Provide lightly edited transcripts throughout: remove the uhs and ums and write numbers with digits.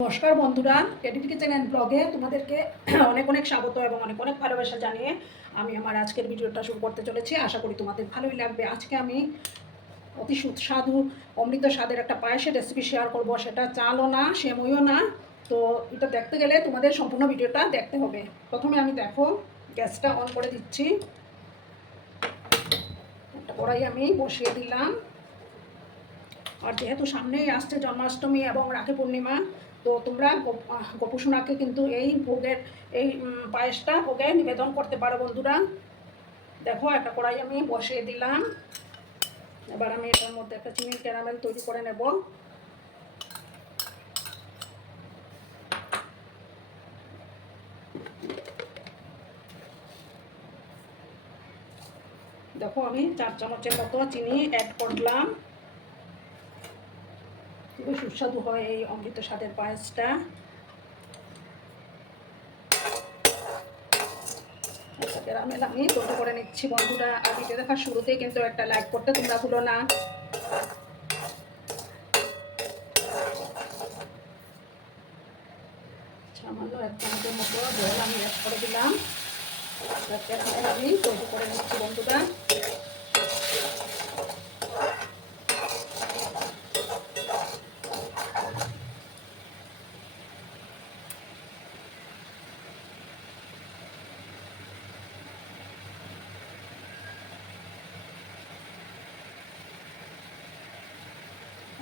নমস্কার বন্ধুরা, credit kitchen and ব্লগে তোমাদেরকে অনেক অনেক স্বাগত এবং অনেক অনেক ভালোবাসা জানিয়ে আমি আমার আজকের ভিডিওটা শুরু করতে চলেছি। আশা করি তোমাদের ভালোই লাগবে। আজকে আমি অতি সুস্বাদু অমৃত স্বাদের একটা পায়েসের রেসিপি শেয়ার করব। সেটা চালও না, সেমইও না। তো এটা দেখতে গেলে তোমাদের সম্পূর্ণ ভিডিওটা দেখতে হবে। প্রথমে আমি দেখো গ্যাসটা অন করে দিচ্ছি। একটা কড়াই আমি বসিয়ে দিলাম। আর যেহেতু সামনেই আসছে জন্মাষ্টমী এবং রাখি পূর্ণিমা, তো তোমরা গোপুসোনাকে কিন্তু এই ভোগের এই পায়েসটা ভোগে নিবেদন করতে পারো বন্ধুরা। দেখো একটা কড়াই আমি বসিয়ে দিলাম। এবার আমি এটার মধ্যে একটা চিনির ক্যারামেল তৈরি করে নেব। দেখো আমি 4 চামচের মতো চিনি অ্যাড করলাম। খুবই সুস্বাদু হয় এই অমৃত স্বাদের পায়েসটা। ক্যারামেল আমি তৈরি করে নিচ্ছি বন্ধুরা। আর ভিডিও দেখার শুরুতেই কিন্তু একটা লাইক করতে তোমরা ভুলো না। সামান্য 1 চামচের মতো জল আমি অ্যাড করে দিলাম। ক্যারামেল আমি তৈরি করে নিচ্ছি বন্ধুরা।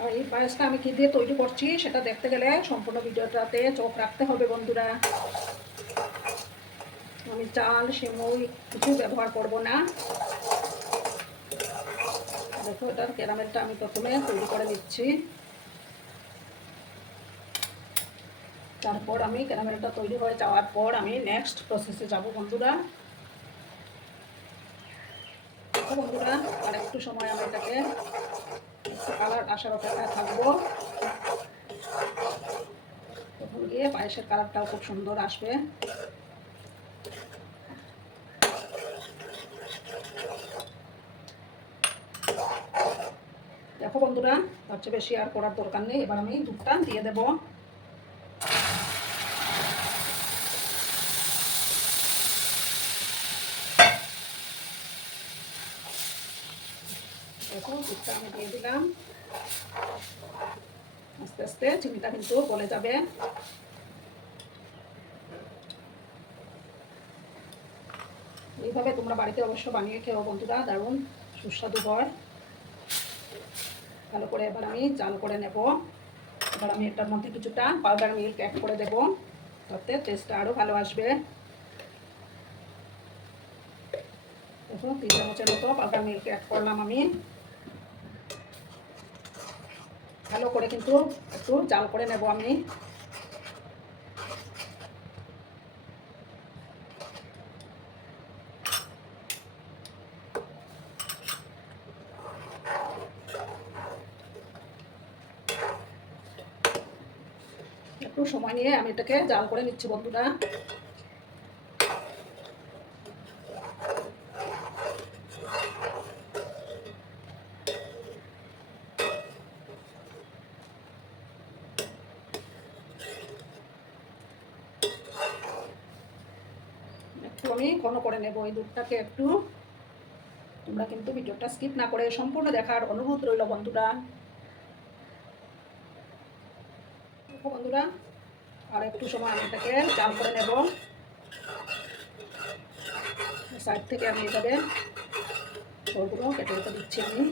আর এই পায়েসটা আমি কী দিয়ে তৈরি করছি সেটা দেখতে গেলে সম্পূর্ণ ভিডিওটাতে চোখ রাখতে হবে বন্ধুরা। আমি চাল সেমই কিছু ব্যবহার করব না। দেখো এটার ক্যারামেলটা আমি প্রথমে তৈরি করে নিচ্ছি। তারপর আমি ক্যারামেলটা তৈরি হয়ে যাওয়ার পর আমি নেক্সট প্রসেসে যাব বন্ধুরা। দেখো বন্ধুরা, আর একটু সময় আমি এটাকে একটু কালার আসার অপেক্ষায় থাকবো। তখন গিয়ে পায়েসের কালারটাও খুব সুন্দর আসবে। দেখো বন্ধুরা, তার চেয়ে বেশি আর করার দরকার নেই। এবার আমি দুধটা দিয়ে দেব। দেখো দুধটা আমি দিয়ে দিলাম। আস্তে আস্তে চিনিটা কিন্তু গলে যাবে। এইভাবে তোমরা বাড়িতে অবশ্য বানিয়ে খেও বন্ধুরা, দারুণ সুস্বাদু হয়। ভালো করে এবার আমি জাল করে নেব। এবার আমি এটার মধ্যে কিছুটা পাউডার মিল্ক অ্যাড করে দেব, তাতে টেস্টটা আরও ভালো আসবে। দেখো 3 চামচের মতো পাউডার মিল্ক অ্যাড করলাম আমি। ভালো করে কিন্তু একটু জাল করে নেব আমি। একটু সময় নিয়ে আমি এটাকে জাল করে নিচ্ছি বন্ধুরা। একটু আমি ঘন করে নেব এই দুধটাকে একটু। তোমরা কিন্তু ভিডিওটা স্কিপ না করে সম্পূর্ণ দেখার অনুরোধ রইল বন্ধুরা। দেখো বন্ধুরা, আর একটু সময় আমি এটাকে জাল করে নেব। সাইড থেকে আমি এভাবে সরগুলো কেটে কেটে দিচ্ছি আমি।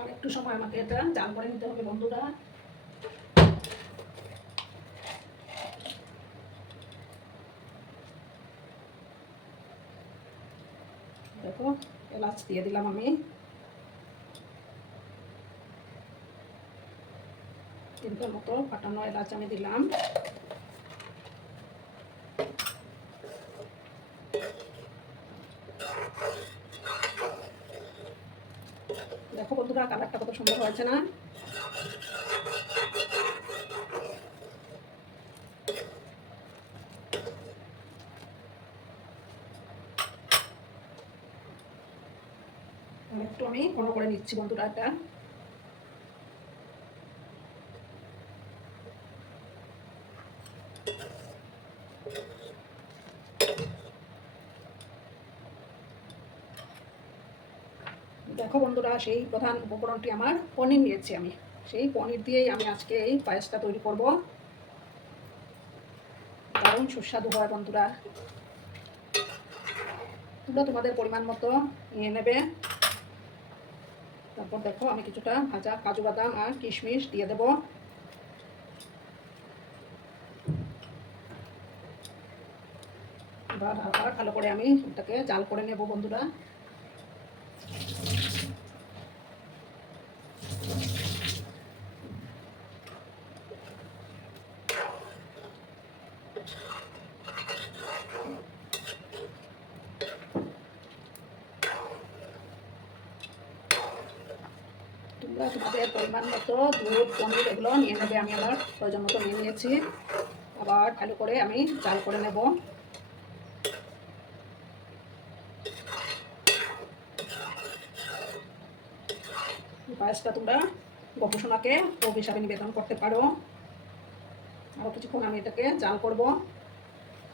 আর একটু সময় আমাকে এটা জাল করে নিতে হবে বন্ধুরা। দেখো এলাচ দিয়ে দিলাম আমি। 3টার মতো ফাটানো এলাচ আমি দিলাম। দেখো বন্ধুরা কালারটা কত সুন্দর হয়েছে না? একটু আমি ঘন করে নিচ্ছি বন্ধুরা এটা। দেখো বন্ধুরা সেই প্রধান উপকরণটি আমার পনির নিয়েছি আমি। সেই পনির দিয়েই আমি আজকে এই পায়েসটা তৈরি করব। দারুণ সুস্বাদু হয় বন্ধুরা। তোমরা তোমাদের পরিমাণ মতো নিয়ে নেবে। তারপর দেখো আমি কিছুটা ভাজা কাজু বাদাম আর কিশমিশ দিয়ে দেব। এবার আবার ভালো করে আমি এটাকে জাল করে নেব বন্ধুরা। তোমরা তোমাদের পরিমাণ মতো দুধ পনির এগুলো নিয়ে নেবে। আমি আমার প্রয়োজন মতো নিয়ে নিয়েছি। আবার ভালো করে আমি জাল করে নেব। পায়েসটা তোমরা গবেষণাকে ভোগ হিসাবে নিবেদন করতে পারো। আরও কিছুক্ষণ আমি এটাকে জাল করব,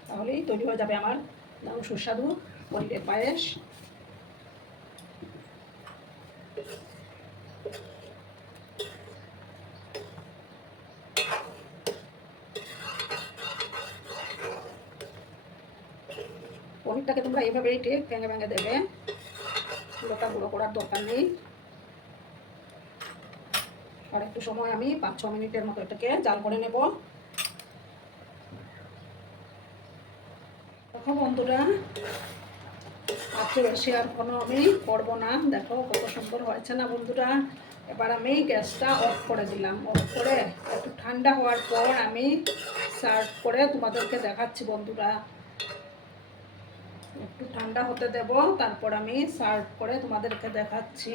তাহলেই তৈরি হয়ে যাবে আমার দারুণ সুস্বাদু পনিরের পায়েস। পনিরটাকে তোমরা এইভাবেই ঠিক ভেঙে ভেঙে দেবে, পুরোটা গুঁড়ো করার দরকার নেই। আর একটু সময় আমি 5-6 মিনিটের মতো এটাকে জাল করে নেব। দেখো বন্ধুরা আজকে বেশি আর কোনো আমি করবো না। দেখো কত সুন্দর হয়েছে না বন্ধুরা। এবার আমি গ্যাসটা অফ করে দিলাম। অফ করে একটু ঠান্ডা হওয়ার পর আমি সার্ভ করে তোমাদেরকে দেখাচ্ছি বন্ধুরা। একটু ঠান্ডা হতে দেব, তারপর আমি সার্ভ করে তোমাদেরকে দেখাচ্ছি।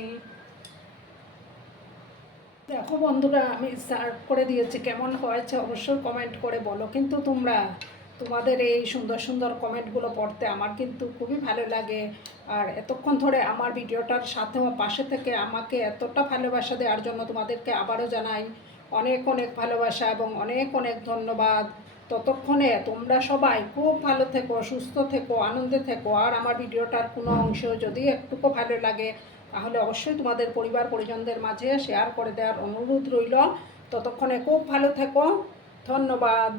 দেখো বন্ধুরা আমি সার্ভ করে দিয়েছি, কেমন হয়েছে অবশ্যই কমেন্ট করে বলো। কিন্তু তোমরা তোমাদের এই সুন্দর সুন্দর কমেন্টগুলো পড়তে আমার কিন্তু খুবই ভালো লাগে। আর এতক্ষণ ধরে আমার ভিডিওটার সাথে পাশে থেকে আমাকে এতটা ভালোবাসা দেওয়ার জন্য তোমাদেরকে আবারও জানাই অনেক অনেক ভালোবাসা এবং অনেক অনেক ধন্যবাদ। ততক্ষণে তোমরা সবাই খুব ভালো থেকো, সুস্থ থেকো, আনন্দে থেকো। আর আমার ভিডিওটার কোনো অংশ যদি একটুকু ভালো লাগে তাহলে অবশ্যই তোমাদের পরিবার পরিজনদের মাঝে শেয়ার করে দেওয়ার অনুরোধ রইল। ততক্ষণে খুব ভালো থেকো। ধন্যবাদ।